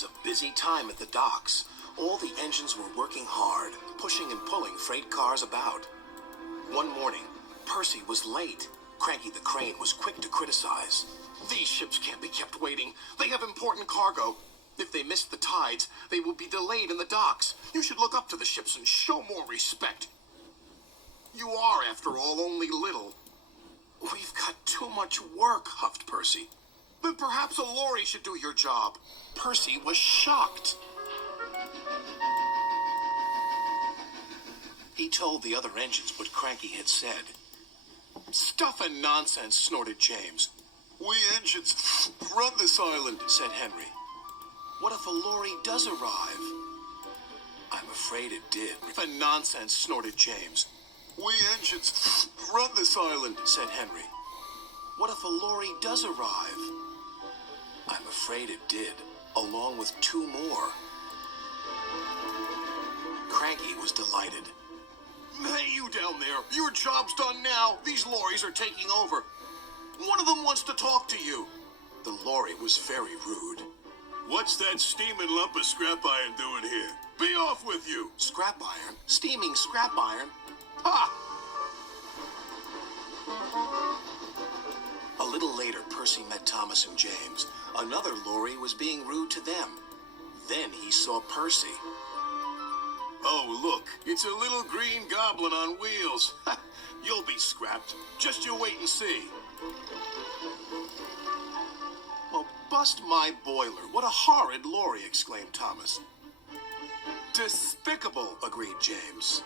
was a busy time at the docks. All the engines were working hard, pushing and pulling freight cars about. One morning, Percy was late. Cranky the crane was quick to criticize. These ships can't be kept waiting. They have important cargo. If they miss the tides, they will be delayed in the docks. You should look up to the ships and show more respect. You are, after all, only little. We've got too much work, huffed Percy. Then perhaps a lorry should do your job. Percy was shocked. He told the other engines what Cranky had said. Stuff and nonsense, snorted James. We engines run this island, said Henry. What if a lorry does arrive? I'm afraid it did. And nonsense, snorted James. We engines run this island, said Henry. What if a lorry does arrive? I'm afraid it did, along with two more. Cranky was delighted. Hey, you down there, your job's done now. These lorries are taking over. One of them wants to talk to you. The lorry was very rude. What's that steaming lump of scrap iron doing here? Be off with you. Scrap iron? Steaming scrap iron? Ha! A little later, Percy met Thomas and James. Another lorry was being rude to them. Then he saw Percy. Oh, look, it's a little green goblin on wheels. You'll be scrapped. Just you wait and see. Well, bust my boiler. What a horrid lorry, exclaimed Thomas. Despicable, agreed James.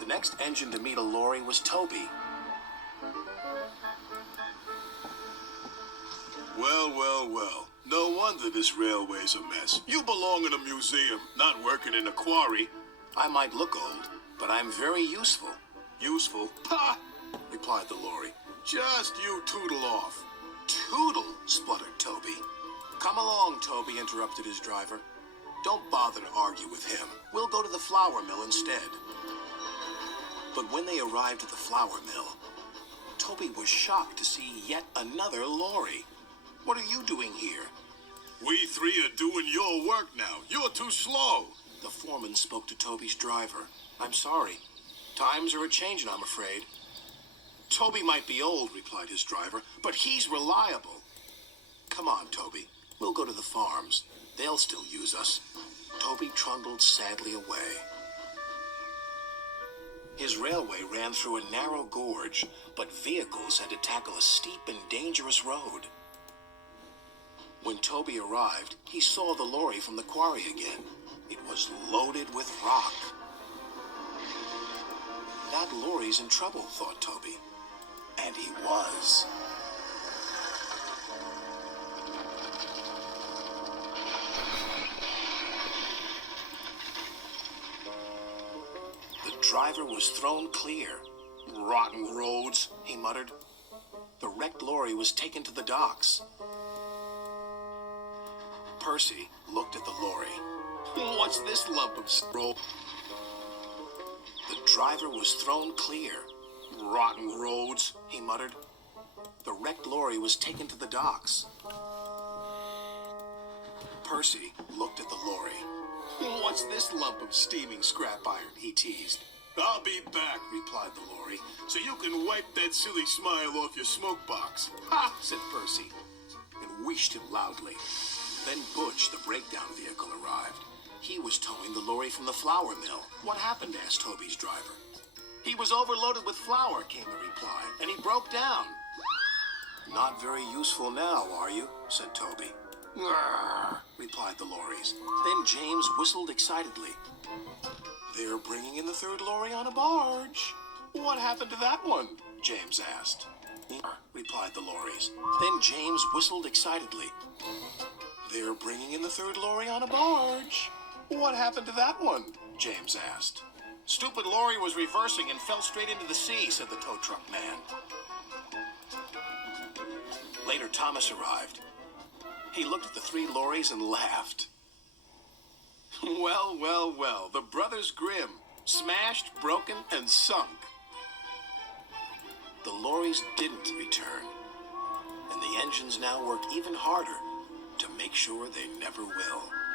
The next engine to meet a lorry was Toby. Well, well, well. No wonder this railway's a mess. You belong in a museum, not working in a quarry. I might look old, but I'm very useful. Useful? Ha! Replied the lorry. Just you tootle off. Tootle? Spluttered Toby. Come along, Toby, interrupted his driver. Don't bother to argue with him. We'll go to the flour mill instead. But when they arrived at the flour mill, Toby was shocked to see yet another lorry. What are you doing here? We three are doing your work now. You're too slow. The foreman spoke to Toby's driver. I'm sorry. Times are a-changin', I'm afraid. Toby might be old, replied his driver, but he's reliable. Come on, Toby. We'll go to the farms. They'll still use us. Toby trundled sadly away. His railway ran through a narrow gorge, but vehicles had to tackle a steep and dangerous road. When Toby arrived, he saw the lorry from the quarry again. It was loaded with rock. That lorry's in trouble, thought Toby. And he was. The driver was thrown clear. Rotten roads, he muttered. The wrecked lorry was taken to the docks. Percy looked at the lorry. What's this lump of straw? The driver was thrown clear. Rotten roads, he muttered. The wrecked lorry was taken to the docks. Percy looked at the lorry. What's this lump of steaming scrap iron? He teased. I'll be back, replied the lorry, so you can wipe that silly smile off your smoke box. Ha, said Percy, and wished him loudly. Then Butch, the breakdown vehicle, arrived. He was towing the lorry from the flour mill. What happened? Asked Toby's driver. He was overloaded with flour, came the reply, and he broke down. Not very useful now, are you? Said Toby. Grrr, replied the lorries. Then James whistled excitedly. They're bringing in the third lorry on a barge. What happened to that one? James asked. Replied the lorries. Then James whistled excitedly. They're bringing in the third lorry on a barge. What happened to that one? James asked. Stupid lorry was reversing and fell straight into the sea, said the tow truck man. Later, Thomas arrived. He looked at the three lorries and laughed. Well, well, well, the Brothers Grimm, smashed, broken, and sunk. The lorries didn't return, and the engines now worked even harder, to make sure they never will.